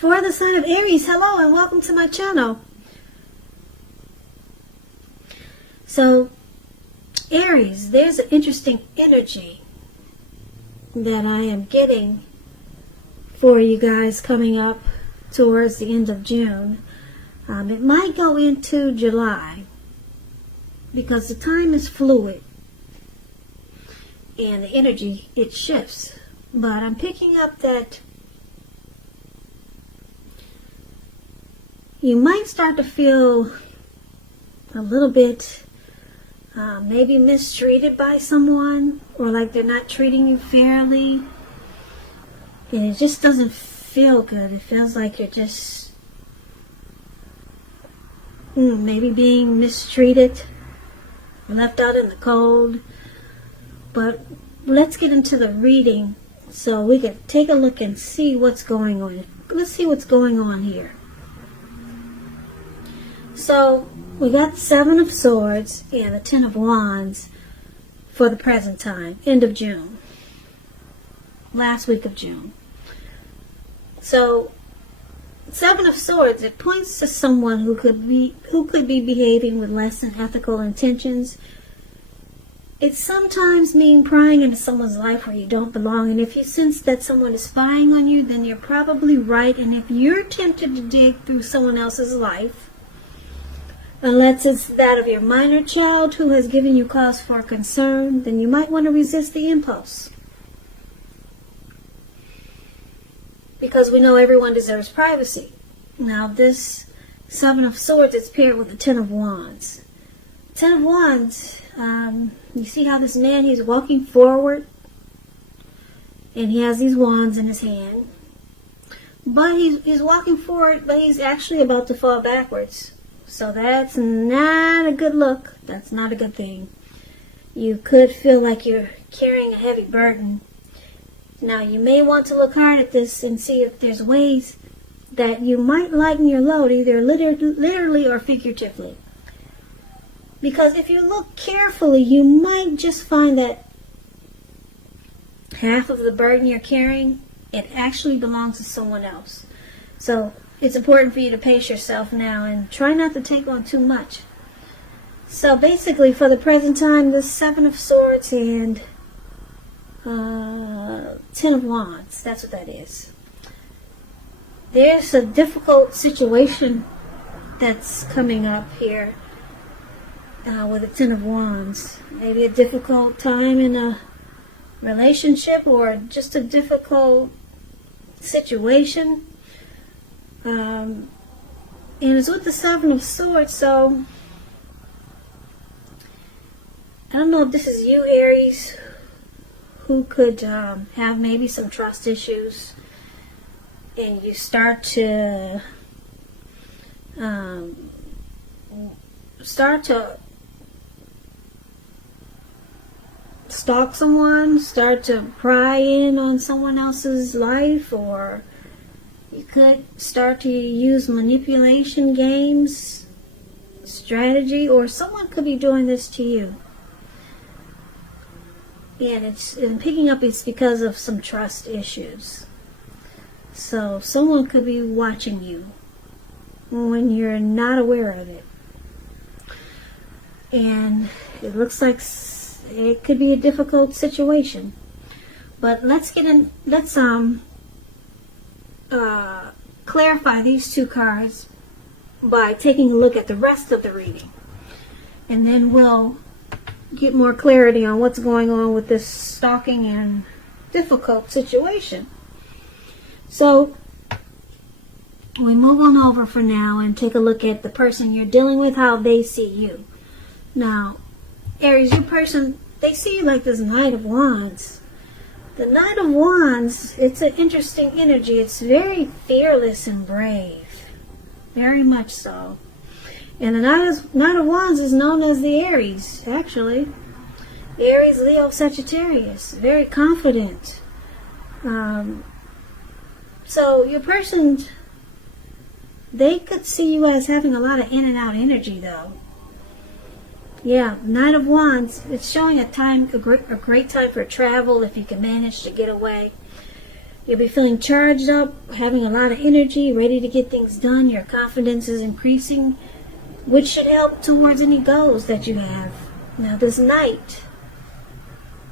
For the sign of Aries, hello and welcome to my channel. So, Aries, there's an interesting energy that I am getting for you guys coming up towards the end of June. It might go into July because the time is fluid and the energy, it shifts. But I'm picking up that you might start to feel a little bit maybe mistreated by someone, or like they're not treating you fairly, and it just doesn't feel good. It feels like you're just maybe being mistreated, left out in the cold. But let's get into the reading so we can take a look and see what's going on. Let's see what's going on here. So we got the Seven of Swords and the Ten of Wands for the present time, end of June, last week of June. So Seven of Swords, it points to someone who could be behaving with less than ethical intentions. It sometimes means prying into someone's life where you don't belong, and if you sense that someone is spying on you, then you're probably right. And if you're tempted to dig through someone else's life, unless it's that of your minor child who has given you cause for concern, then you might want to resist the impulse. Because we know everyone deserves privacy. Now this Seven of Swords is paired with the Ten of Wands. Ten of Wands, you see how this man, he's walking forward and he has these wands in his hand. But he's walking forward, but he's actually about to fall backwards. So that's not a good look. That's not a good thing. You could feel like you're carrying a heavy burden. Now, you may want to look hard at this and see if there's ways that you might lighten your load, either literally or figuratively. Because if you look carefully, you might just find that half of the burden you're carrying, it actually belongs to someone else. So it's important for you to pace yourself now and try not to take on too much. So basically, for the present time, the Seven of Swords and Ten of Wands, that's what that is. There's a difficult situation that's coming up here with the Ten of Wands. Maybe a difficult time in a relationship or just a difficult situation. And it's with the Seven of Swords, so I don't know if this is you, Aries, who could have maybe some trust issues, and you start to stalk someone, start to pry in on someone else's life, or you could start to use manipulation games, strategy, or someone could be doing this to you. And picking up, it's because of some trust issues. So someone could be watching you when you're not aware of it. And it looks like it could be a difficult situation. But let's clarify these two cards by taking a look at the rest of the reading, and then we'll get more clarity on what's going on with this stalking and difficult situation. So we move on over for now and take a look at the person you're dealing with, how they see you. Now, Aries, your person, they see you like this Knight of Wands. The Knight of Wands, it's an interesting energy. It's very fearless and brave. Very much so. And the Knight of Wands is known as the Aries, actually. Aries, Leo, Sagittarius. Very confident. So your person, they could see you as having a lot of in and out energy, though. Yeah, Knight of Wands, it's showing a great time for travel if you can manage to get away. You'll be feeling charged up, having a lot of energy, ready to get things done. Your confidence is increasing, which should help towards any goals that you have. Now this Knight,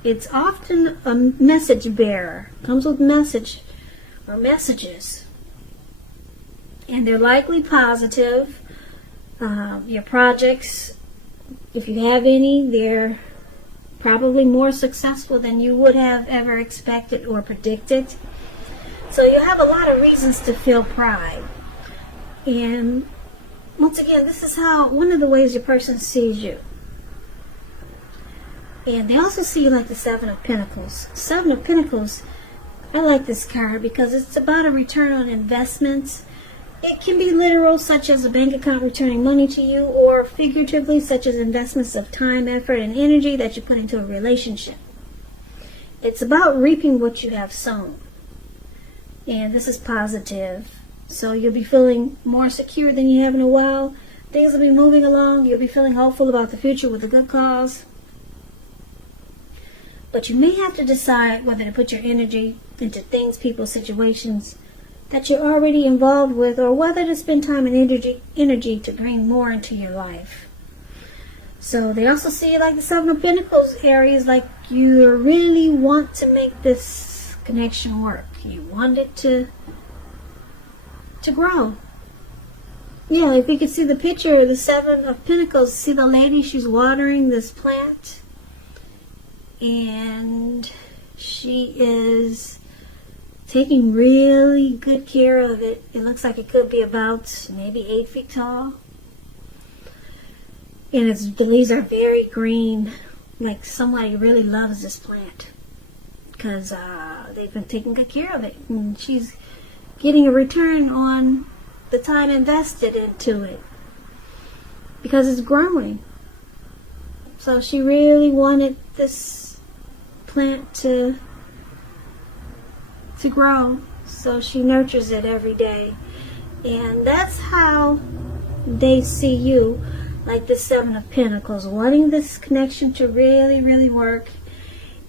it's often a message bearer. Comes with message or messages. And they're likely positive. Your projects, if you have any, they're probably more successful than you would have ever expected or predicted. So you have a lot of reasons to feel pride. And once again, this is one of the ways your person sees you. And they also see you like the Seven of Pentacles. Seven of Pentacles, I like this card because it's about a return on investments. It can be literal, such as a bank account returning money to you, or figuratively, such as investments of time, effort, and energy that you put into a relationship. It's about reaping what you have sown. And this is positive. So you'll be feeling more secure than you have in a while. Things will be moving along. You'll be feeling hopeful about the future with a good cause. But you may have to decide whether to put your energy into things, people, situations that you're already involved with, or whether to spend time and energy to bring more into your life. So they also see you like the Seven of Pentacles, Aries, like you really want to make this connection work. You want it to grow. Yeah, if you could see the picture of the Seven of Pentacles, see the lady, she's watering this plant. And she is taking really good care of it. It looks like it could be about maybe 8 feet tall. And the leaves are very green, like somebody really loves this plant because they've been taking good care of it. And she's getting a return on the time invested into it because it's growing. So she really wanted this plant to grow, so she nurtures it every day. And that's how they see you, like the Seven of Pentacles, wanting this connection to really, really work.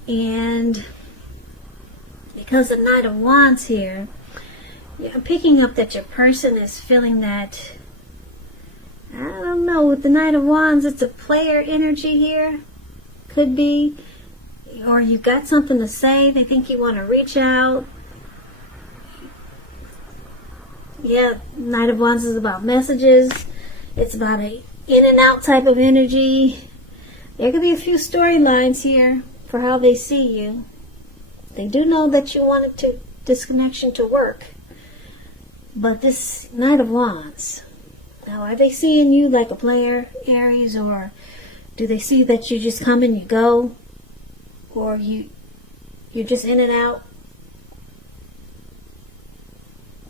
And because the Knight of Wands here, I'm picking up that your person is feeling that, I don't know, with the Knight of Wands, it's a player energy here. Could be. Or you've got something to say, they think you want to reach out. Yeah, Knight of Wands is about messages. It's about a in and out type of energy. There could be a few storylines here for how they see you. They do know that you wanted this connection to work. But this Knight of Wands, now are they seeing you like a player, Aries, or do they see that you just come and you go? Or you're just in and out?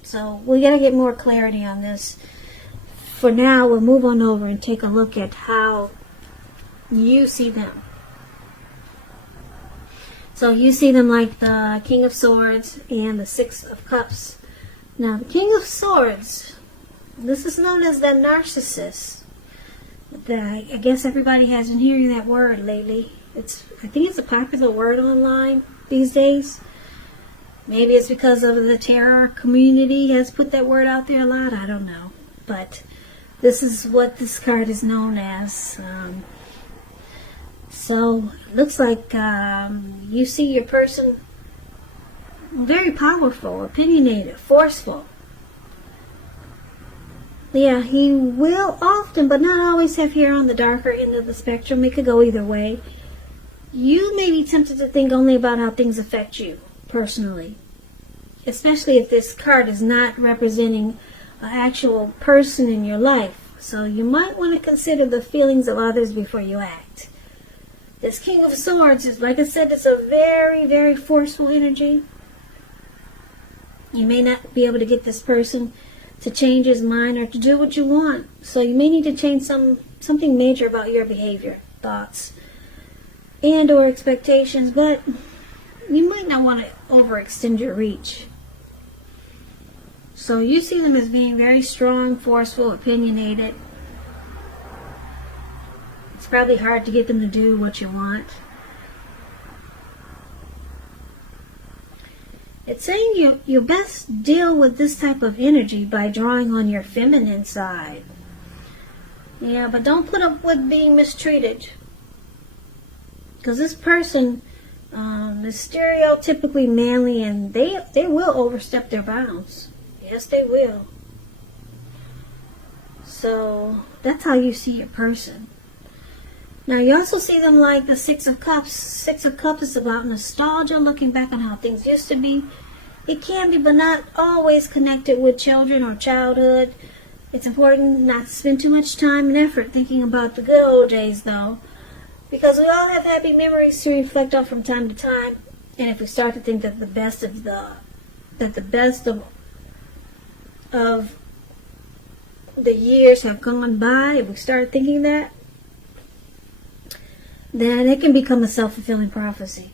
So we got to get more clarity on this. For now, we'll move on over and take a look at how you see them. So you see them like the King of Swords and the Six of Cups. Now, the King of Swords, this is known as the narcissist. I guess everybody has been hearing that word lately. I think it's a popular word online these days. Maybe it's because of the terror community has put that word out there a lot. I don't know. But this is what this card is known as. So it looks like you see your person very powerful, opinionated, forceful. Yeah, he will often, but not always, have hair on the darker end of the spectrum. It could go either way. You may be tempted to think only about how things affect you personally, especially if this card is not representing an actual person in your life. So you might want to consider the feelings of others before you act. This King of Swords is, like I said, it's a very, very forceful energy. You may not be able to get this person to change his mind or to do what you want. So you may need to change something major about your behavior, thoughts, and or expectations, but you might not want to overextend your reach. So you see them as being very strong, forceful, opinionated. It's probably hard to get them to do what you want. It's saying you best deal with this type of energy by drawing on your feminine side. Yeah, but don't put up with being mistreated. Because this person is stereotypically manly, and they will overstep their bounds. Yes, they will. So that's how you see your person. Now you also see them like the Six of Cups. Six of Cups is about nostalgia, looking back on how things used to be. It can be, but not always connected with children or childhood. It's important not to spend too much time and effort thinking about the good old days, though, because we all have happy memories to reflect on from time to time. And if we start to think that the best of the years have gone by, if we start thinking that, then it can become a self-fulfilling prophecy.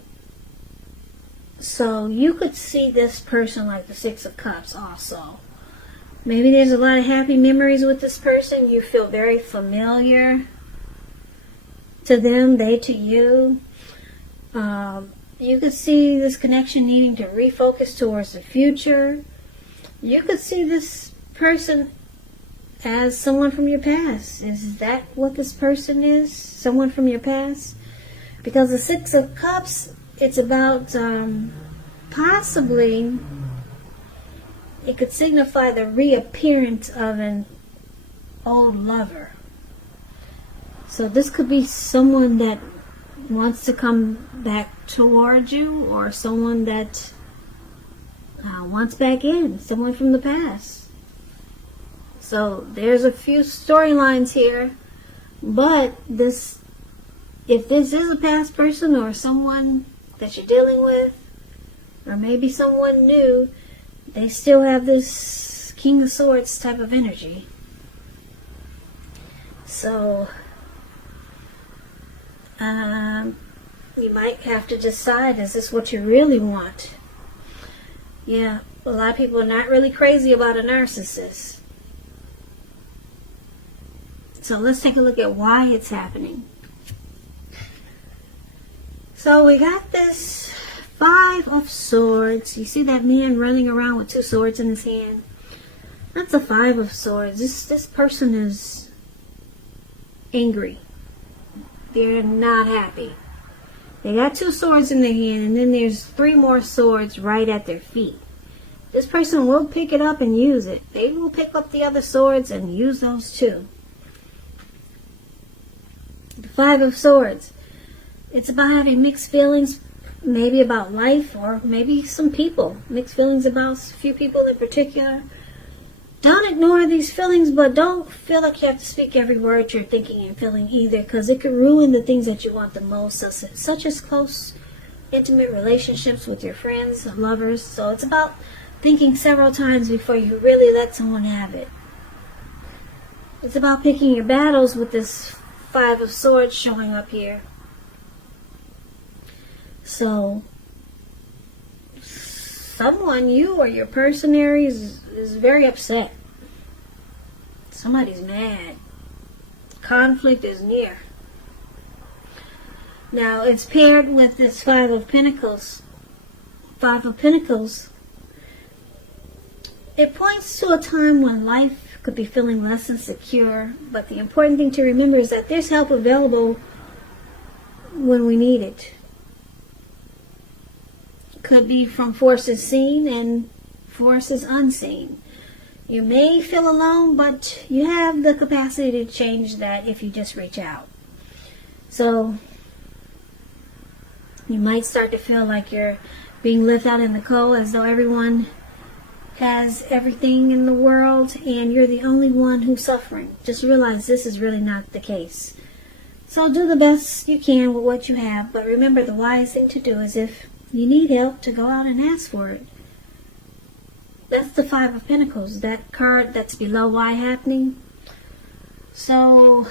So you could see this person like the Six of Cups also. Maybe there's a lot of happy memories with this person. You feel very familiar to them, they to you. You could see this connection needing to refocus towards the future. You could see this person as someone from your past. Is that what this person is? Someone from your past? Because the Six of Cups, it's about possibly, it could signify the reappearance of an old lover. So this could be someone that wants to come back toward you, or someone that wants back in, someone from the past. So there's a few storylines here, but if this is a past person or someone that you're dealing with, or maybe someone new, they still have this King of Swords type of energy. So you might have to decide, is this what you really want? Yeah, a lot of people are not really crazy about a narcissist. So let's take a look at why it's happening. So we got this Five of Swords. You see that man running around with two swords in his hand? That's a Five of Swords. This person is angry. They're not happy. They got two swords in their hand, and then there's three more swords right at their feet. This person will pick it up and use it. They will pick up the other swords and use those too. The Five of Swords. It's about having mixed feelings, maybe about life, or maybe some people. Mixed feelings about a few people in particular. Don't ignore these feelings, but don't feel like you have to speak every word you're thinking and feeling either, because it could ruin the things that you want the most, such as close, intimate relationships with your friends and lovers. So it's about thinking several times before you really let someone have it. It's about picking your battles with this Five of Swords showing up here. So someone, you or your person, Aries, is very upset. Somebody's mad. Conflict is near. Now it's paired with this Five of Pentacles. Five of Pentacles. It points to a time when life could be feeling less insecure, but the important thing to remember is that there's help available when we need it. Could be from forces seen and forces unseen. You may feel alone, but you have the capacity to change that if you just reach out. So you might start to feel like you're being left out in the cold, as though everyone has everything in the world and you're the only one who's suffering. Just realize this is really not the case. So do the best you can with what you have, but remember, the wise thing to do is, if you need help, to go out and ask for it. That's the Five of Pentacles, that card that's below why happening. So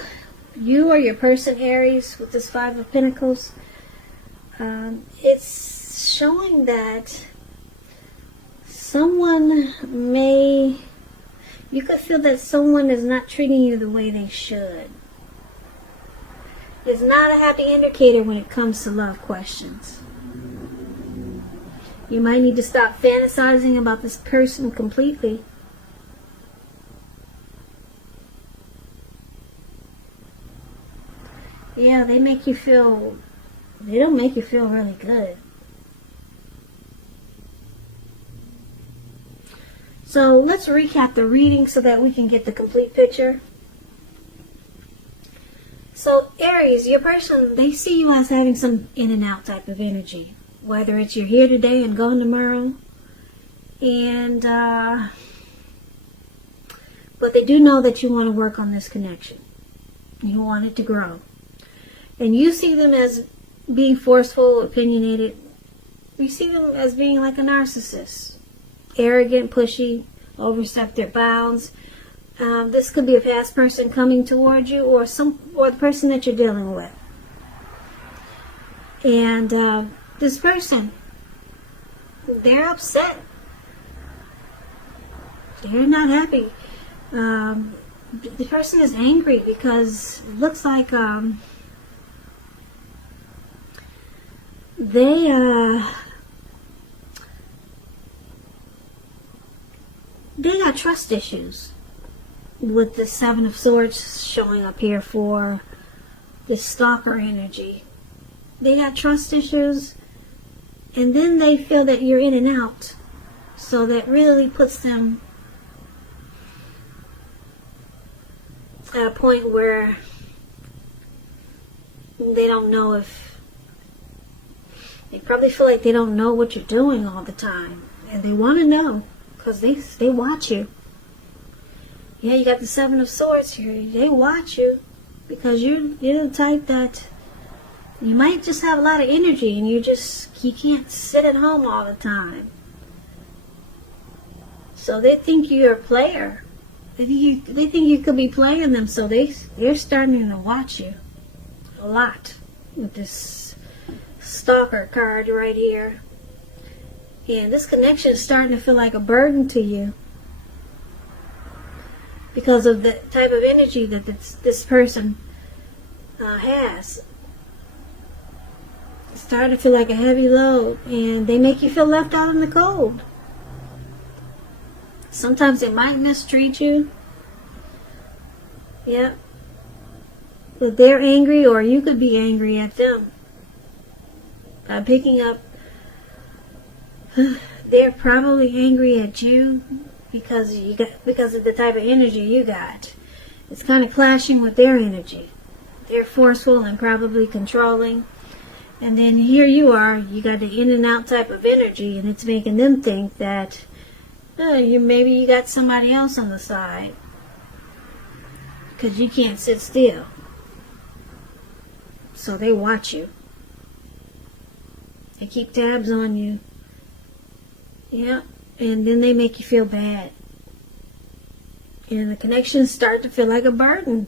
you or your person, Aries, with this Five of Pentacles, it's showing that you could feel that someone is not treating you the way they should. It's not a happy indicator when it comes to love questions. You might need to stop fantasizing about this person completely. Yeah, they don't make you feel really good. So let's recap the reading so that we can get the complete picture. So Aries, your person, they see you as having some in and out type of energy. Whether it's you're here today and gone tomorrow. And, but they do know that you want to work on this connection. You want it to grow. And you see them as being forceful, opinionated. You see them as being like a narcissist. Arrogant, pushy, overstep their bounds. This could be a past person coming towards you, or the person that you're dealing with. And this person, they're upset. They're not happy. The person is angry because it looks like they got trust issues with the Seven of Swords showing up here for this stalker energy. They got trust issues, and then they feel that you're in and out, so that really puts them at a point where they don't know if they probably feel like they don't know what you're doing all the time, and they want to know because they watch you. Yeah, you got the Seven of Swords here. They watch you because you're the type that you might just have a lot of energy, and you can't sit at home all the time. So they think you're a player. They think you could be playing them, so they're starting to watch you a lot with this stalker card right here. And this connection is starting to feel like a burden to you because of the type of energy that this person has. It's starting to feel like a heavy load, and they make you feel left out in the cold. Sometimes they might mistreat you. Yeah. But they're angry, or you could be angry at them. By picking up, they're probably angry at you because of the type of energy you got. It's kind of clashing with their energy. They're forceful and probably controlling. And then here you are, you got the in and out type of energy, and it's making them think that maybe you got somebody else on the side because you can't sit still. So they watch you. They keep tabs on you. Yeah, and then they make you feel bad. And the connections start to feel like a burden.